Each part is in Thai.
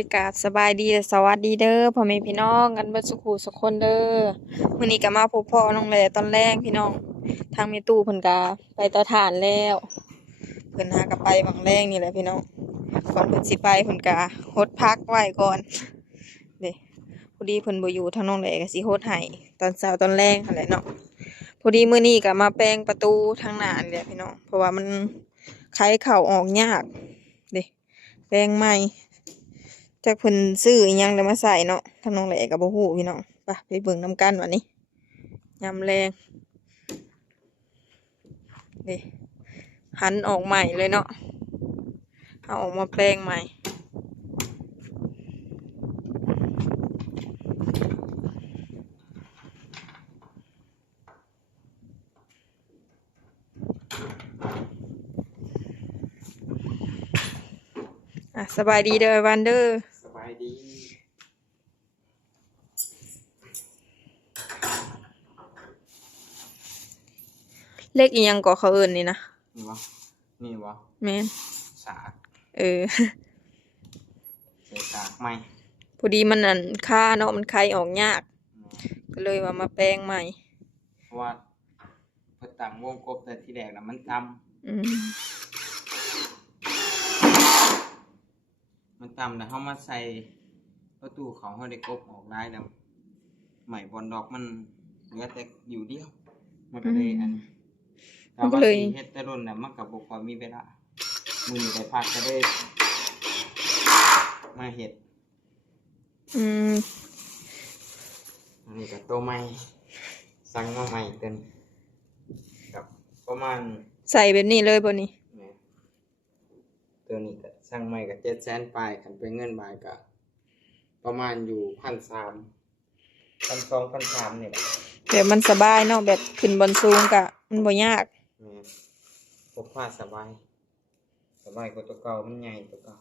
ยกราบสบายดีและสวัสดีเด้อพ่อแม่พี่น้องกันเบิดสุขุสุขคนเด้อมื้อนี้ก็มาพบพ่อน้องแหล่ตอนแรกพี่น้องทางแม่ตู้เพิ่นก็ไปเตาถ่านแล้วเพิ่นหาก็ไปบางแรงนี่แหละพี่น้องก่อนเพิ่นสิไปเพิ่นก็ฮดพักไว้ก่อนเด้พอดีเพิ่นบ่อยู่ทางน้องแหล่ก็สิฮดให้ตอนเช้าตอนแรงนั่นแหละเนาะพอดีมื้อนี้ก็มาแปลงประตูทางหน้านี่แหละพี่น้องเพราะว่ามันไขเข้าออกยากเด้แปลงใหม่จากเพิ่นซื้ออิหยังแล้วมาใส่เนาะทางน้องแหล่ก็บ่ฮู้พี่น้องไปเบิ่งนำกันวันนี้ยามแรงนี่หันออกใหม่เลยเนาะเอาออกมาแปลงใหม่สบายดีเด้อวันเด้อสบายดีเล็กอีหยังก็เขาเอิ้นนี่นะนี่วะแม่นสาก เออ ใส่สากไหมพอดีมันนั่นค่าเนาะมันไขออกยากก็เลยว่ามาแปลงใหม่เพราะว่าเพิ่นตั้งวงกบแต่ที่แรกน่ะมันต่ำแล้วเฮามาใส่ประตูเขาเฮาได้กบออกได้แล้วไหมบอลดอกมันเหลือแต่อยู่เดียวมันก็เลยมันก็เลยเฮ็ดแต่รุ่นน่ะมันก็บ่ค่อยมีเวลามื้อนี้ได้พักก็เลยมาเฮ็ดอันนี้ก็ตัวใหม่สั่งมาใหม่เต็มกับประมาณใส่แบบนี้เลยบ่นี่ตัวนี้ก็สั่งใหม่ก็700,000ปลายคันเป็นเงินบาทก็ประมาณอยู่ 1,300 1,200 1,300นี่แหละแบบมันสบายเนาะแบบขึ้นบนสูงก็มันบ่ยากพกพาสบายกว่าตัวเก่ามันใหญ่ตัวเก่า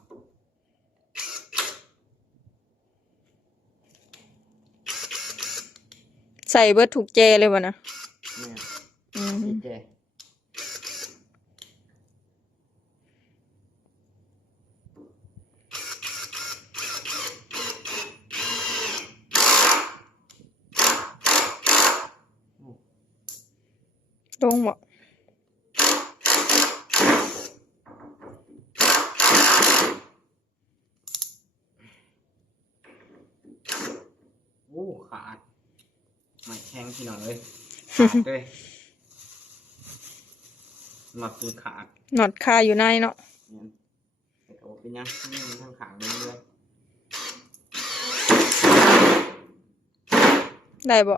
ใส่เบิดถูกเจเลยบ่นะเจตรงบ่ขาดไม่แข็งพี่น้องเลยขาดเลยน็อตคือขาดน็อตคาอยู่ในเนาะแต่ก็เป็นยังนี่มันทั้งขาดเลยได้บ่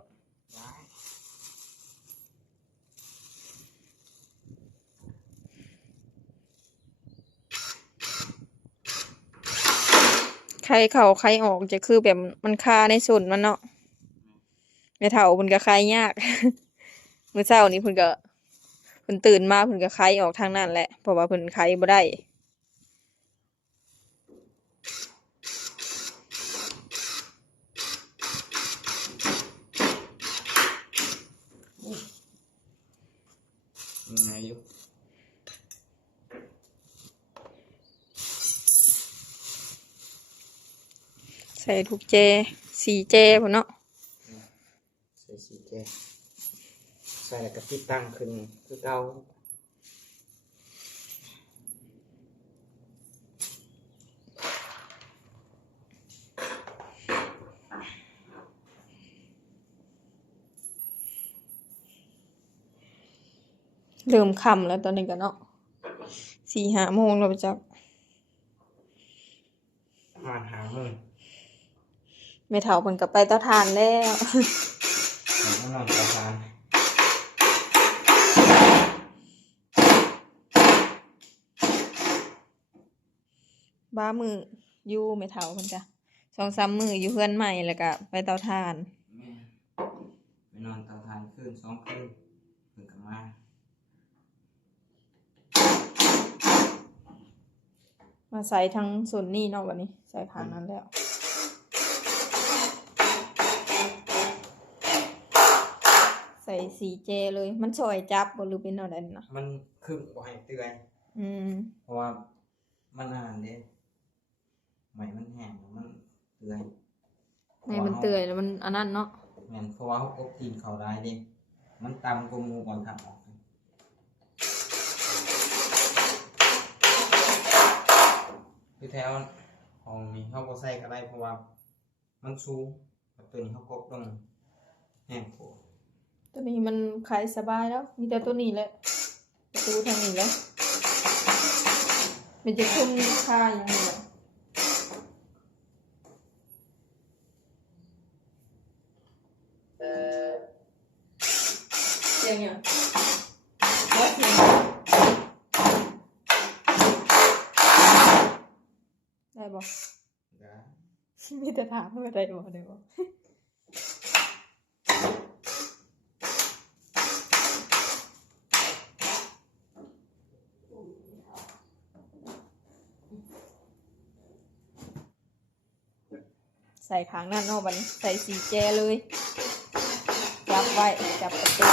ใครเข้าใครออกจะคือแบบมันคาในส่วนมันเนาะไม่เท่าเพิ่นก็คลายยาก มื้อเช้านี้เพิ่นตื่นมาเพิ่นก็คลายออกทางนั้นแหละเพราะว่าเพิ่นคลายบ่ได้ยังไงอยู่ใส่ทุกเจ4เจพุ่นเนาะใส่4เจใส่แล้วก็ติดตั้งขึ้นคือเก่าเริ่มค่ำแล้วตอนนี้ก็เนาะ4-5 โมงแล้วจักประมาณ5 โมงแม่เฒ่าเพิ่นก็ไปเตาถ่านแล้วนอนเตาถ่านบ้ามืออยู่แม่เฒ่าเพิ่นจ้ะ2-3 มื้ออยู่เฮือนใหม่แล้วก็ไปเตาถ่านไปนอนเตาถ่านคืน2 คืนเพิ่นก็มาใส่ทั้งส่วนนี้เนาะวันนี้ใส่ผ่านนั้นแล้วใส่4เจเลยมันช่วยจับบ่หรือเป็นอะไรนะมันครึ่งบ่ให้เตือนเพราะว่ามันนานเด้ ใหม่มันแห้งแล้วมันเปื่อย ให้มันเตื่อยแล้วมันอันนั้นเนาะ แม่นเพราะว่าเขากบตีนเขาได้เดิมันตำกว่าหมูก่อนทำออกคือแถวของนี้เขาก็ใส่ก็ได้เพราะว่ามันสูงตัวนี้เขากบต้องแห้งโผล่ ตัวนี้มันขายสบายแล้ว มีแต่ตัวนี้แหละประตูทางนี้แหละมันจะคุ้มค่าอย่างนี้แหละเสียงอย่างว่าเสียงได้บ่ ได้ มีแต่ถามว่าได้บ่ได้บ่ ใส่ขางหน้าเนอกบัดนใส่สีแจเลย จับไว้จับประตู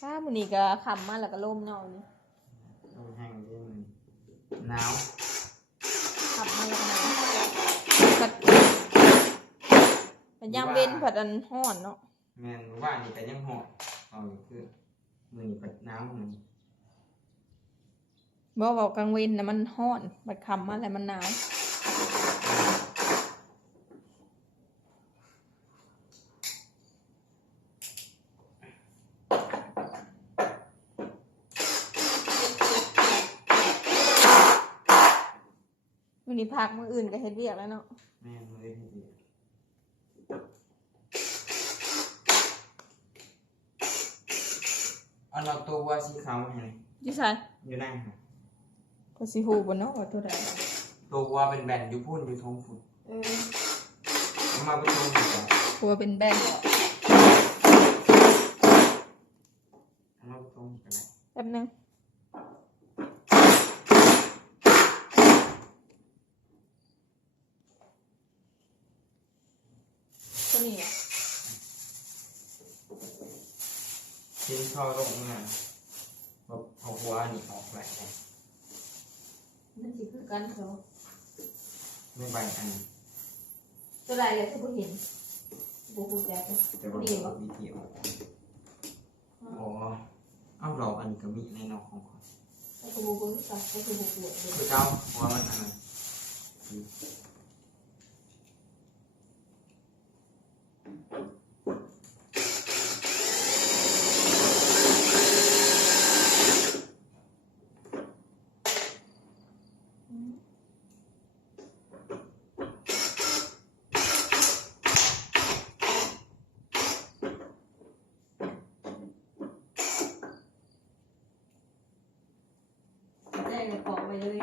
ถ้ามื้อนี้ก็ค่ำมาแล้วก็ล่มเนาะนี่ ต้องแห้งด้วยมันหนาว ค่ำมาแล้วก็หนาวผัดเป็นยามเว้นผัดอันร้อนเนาะ แม่นว่านี่ก็ยังหอดเอาอยู่คือมือนี่ปัดหนาวมัน บ่เว้ากลางเว้นน่ะมันร้อนบัดค่ำมาแล้วมันหนาวมื้อนี้พักมื้ออื่นก็เฮ็ดเวียกแล้วเนาะ แม่นมือที่ดีเอาเราตัววัวสีขาวมาให้หน่อย อยู่ไส อยู่นั่นค่ะ ก็สิฮู้บ่เนาะว่าตัวใด ตัววัวเป็นแบนอยู่พุ่นอยู่ทงฝุ่น เออ เอามาเป็นทงฝุ่นก่อน กลัวเป็นแบน เอามาเป็นทงกันเลย แป๊บนึงตัวนี้อะ ทิ้งท่อลงมาแบบเอาวัวนี่ออกไป มันสิคือกันเหรอ ไม่ใบอันนี้ ตัวใดเลยที่บ่เห็นบ่ฮู้จักเลย แต่ว่า ดีบ่ วิธีออกอ๋อเอาเราอันนี้ก็มีในนอกของเขา ก็คือบ่เบิ่งซักก็คือบ่ปวดเลย คือเจ้าวัวมันอันนั้น แจ้งเลยบอกไว้เลย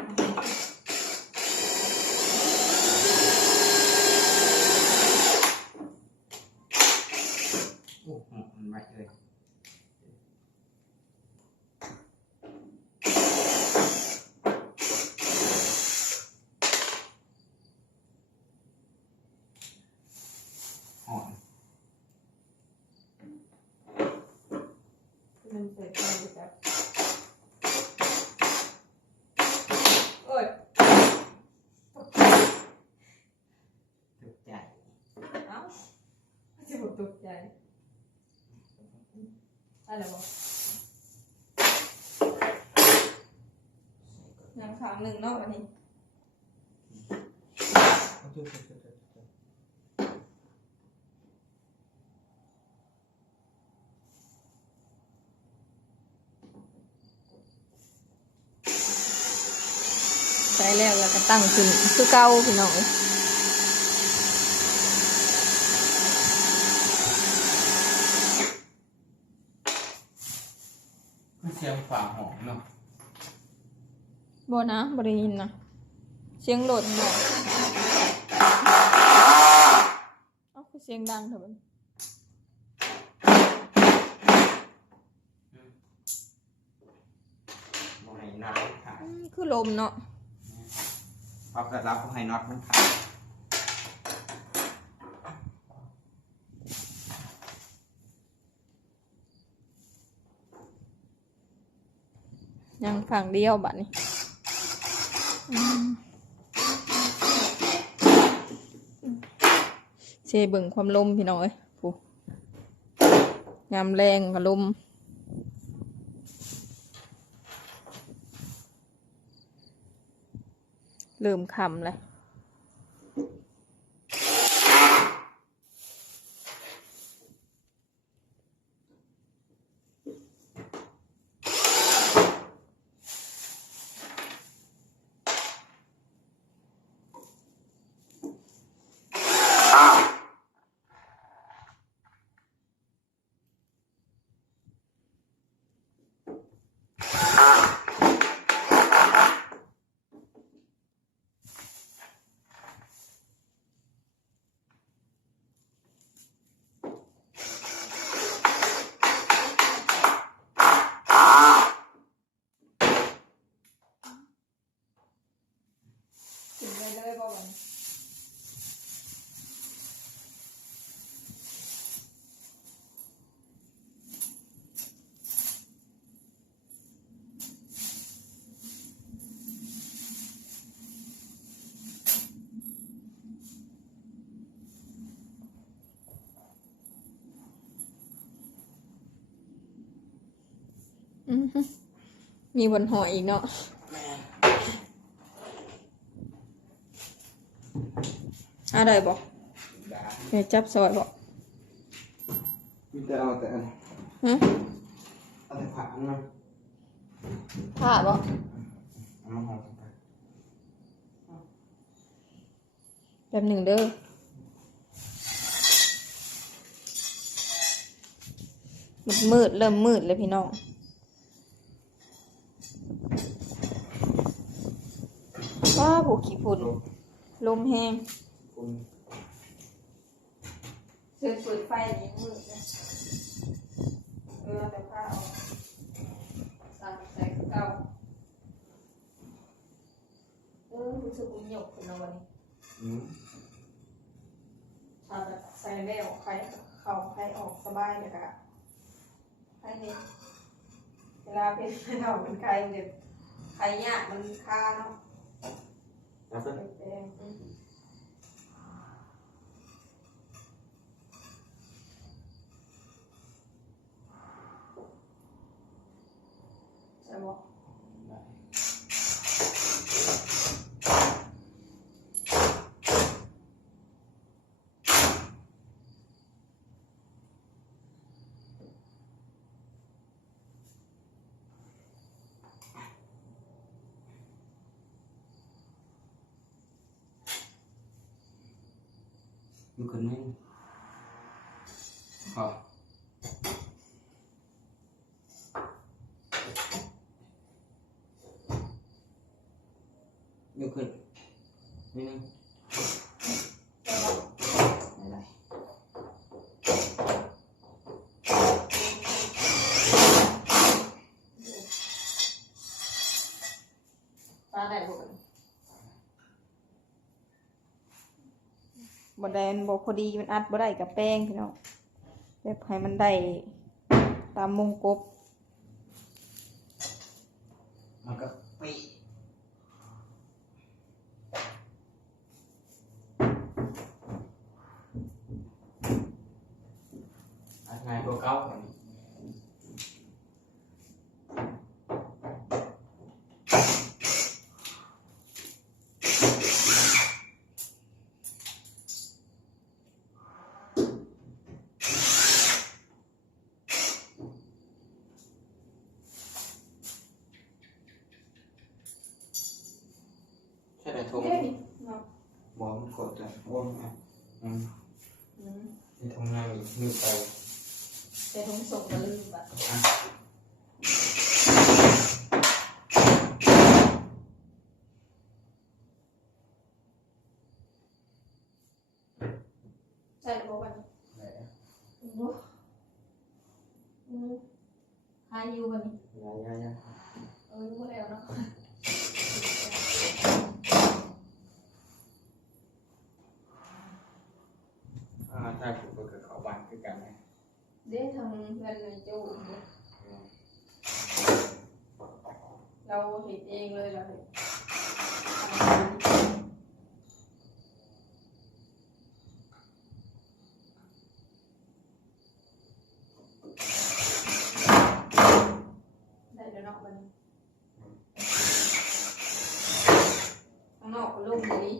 โอ้โหมันไหวเลยหอน มันเปิดไฟอยู่แบบโอ้ย ตกใจ เอ้าจะบ่ตกใจอะไรบ่ยังขางหนึ่งเนาะวันนี้ ใช้แล้วก็ตั้งขึ้นคือเก่าพี่น้อง คือเสียงฝาหอมเนาะ บ่นะบ่ได้ยินนะเสียงโดดหน่อยเอ้าคือเสียงดังเถอะบัด บ่ให้น็อตมันขาด คือลมเนาะ พอเกิดรับก็ให้น็อตมันขาด ย ยังฝั่งเดียวบัดนี้เชเบิ่งความลมพี่น้องเอ้ยผู้งามแรงกับลมเริ่มคำเลยถึงเลยบ่วันมีบนหออีกเนาะอะไรบอกเดี๋ยวจับซอยบอก มีแต่เอาแต่อัน ฮะ เอาแต่ผักมันมา ผ้าบอก เอามาห่อไป แป๊บหนึ่งเด้อมืดเริ่มมืดเลยพี่น้องว้าผูกขี้ฝุ่นลมแห้ง คุณ เชิญเปิดไฟนี้มืดเลยแต่ผ้าออกสั่งใส่เก่ารู้สึกมันหยกขึ้นแล้ววันนี้ ถ้าแบบใส่แล้วใครเขาใครออกสบายเลยค่ะใครเนี่ยเวลาเป็นเราเป็นใครเด็กใครเนี่ยมันค่าเนาะ เอาไป แดงใช่บอกดูคนนี้พอดูขึ้นนิดนึง ใช่บอกอะไรปลาได้พวกนี้บ่ได้มันบ่พอดีมันอัดบ่ได้กับแป้งพี่น้องแบบให้มันได้ตามมงกบ มันก็ปีอัดง่ายกว่าเก่าอันนี้ใช่ไหมทุ่ง เด้นี่เนาะ บอลมันกดแต่วงอ่ะที่ทำงานมือไป แต่ทงส่งก็ลืมอ่ะใช่แล้วบอกวันนี้ ไหน หาอยู่วันนี้ ยารู้แล้วเนาะ ถ้าถูกก็คือเขาบ้านคือกันนะ เด้ทางเงินในจู เราเห็นเองเลยเราเห็นได้แล้วเนาะมันข้างนอกก็ลุ่มดี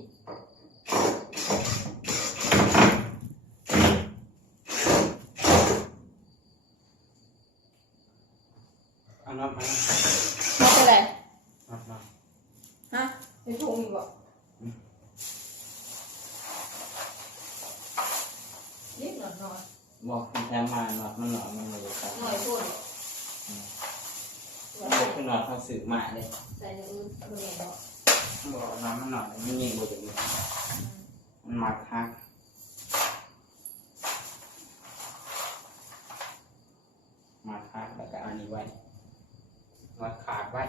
เอาน็อตมา ไม่เป็นไร น็อตมา ฮะเป็นถุงอีกบ่นิดหน่อยหน่อย บอกคุณแทมมาน็อตมันหน่อยมันเลยครับ หน่อยพูด บอกคุณน็อตเขาสื่อมาเลย ใส่อย่างอื่นเอาไปไหนเนาะ บอกน้ำมันหน่อยมันยิงบวกอยู่มันมาคักมาคักแล้วก็อันนี้ไว้วัดขาดไว้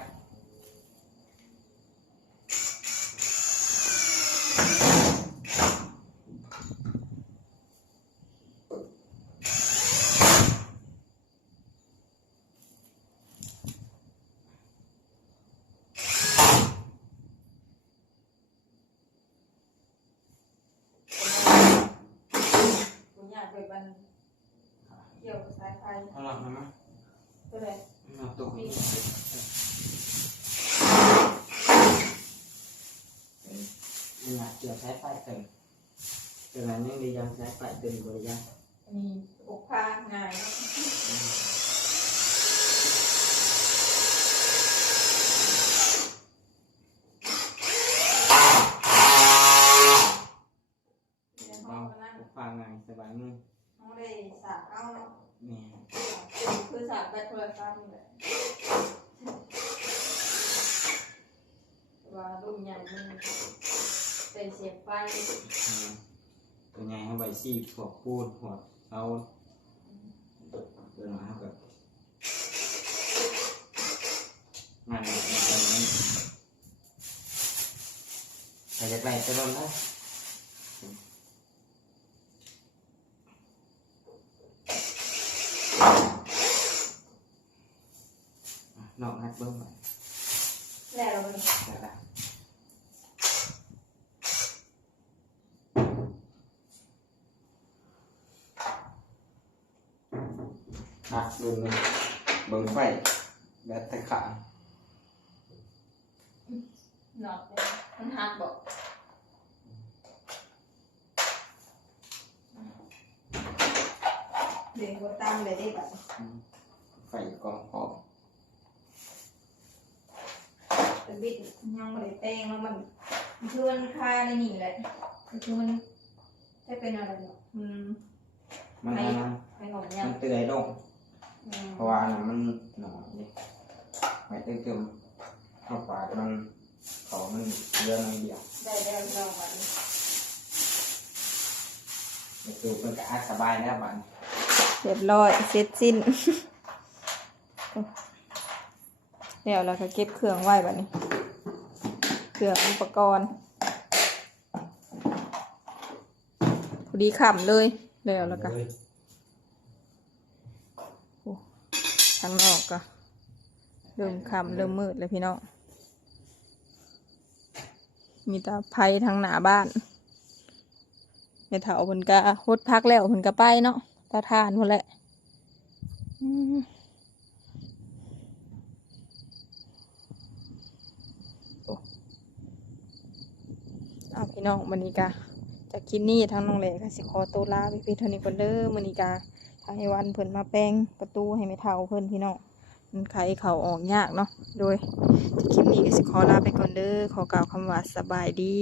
ผมอยากไปบันเกี่ยวกับสายไฟ เอาหลับมาไหม ก็เลย เอาตัวนี้อยากเกี่ยวใช้ไฟเต็มแต่นั้นยังดียังใช้ไฟเต็มกว่ายัง มีอกผ้าง่ายฟังไงสบายมือ น้องได้สากเอาเนาะ นี่ คือสากแบตโทรศัพท์นี่แหละว่ารุ่นใหญ่มันเป็นเสียบไฟ ตัวใหญ่เข้าไปซี่หัวปูนหัวเสาเดินมาแบบงานแบบนี้ใครจะไปจะโดนได้นอกนัดเบิ้งไป แล้วเราเป็น ได้ละดูนึงเบิ้งไฟแบตตะขา หนอดเลยมันหักบอกเดี๋ยวก็ตั้งเลยได้แบบ ไฟกองพอ เป็นบิดยังไม่ได้แป้งแล้วมันคือมันคาในนี่แหละคือมันจะเป็นอะไรเนาะมัน ไม่หนอนยัง มันเตือยลงเพราะว่าน่ะมันหน่อยนี่ไม่เติมเข้าปากมันเขามันเยอะหน่อยเดียว ได้แล้วเราบัด ในตัวเป็นกระสบายแล้วบัด เรียบร้อยเสร็จสิ้นเดี๋ยวเราก็เก็บเครื่องไว้บัดนี้เครื่องอุปกรณ์พอดีขำเลยแล้วก็ทางนอกก็เริ่มค่ำเริ่มมืดเลยพี่น้องมีแต่ไผ่ทางหน้าบ้านในเถาเพิ่นก็ฮดพักแล้วเพิ่นก็ไปเนาะตาทานพุ่นแหละพี่น้องมื้อนี้ก็จากคลิปนี้ทางน้องแหล่ก็สิขอตัวลาไปเพียงเท่านี้ก่อนเด้อมื้อนี้ก็ทางให้วันเพิ่นมาแปลงประตูให้แม่เฒ่าเพิ่นพี่น้องมันไขเขาออกยากเนาะโดยคลิปนี้ก็สิขอลาไปก่อนเด้อขอกล่าวคำว่าสบายดี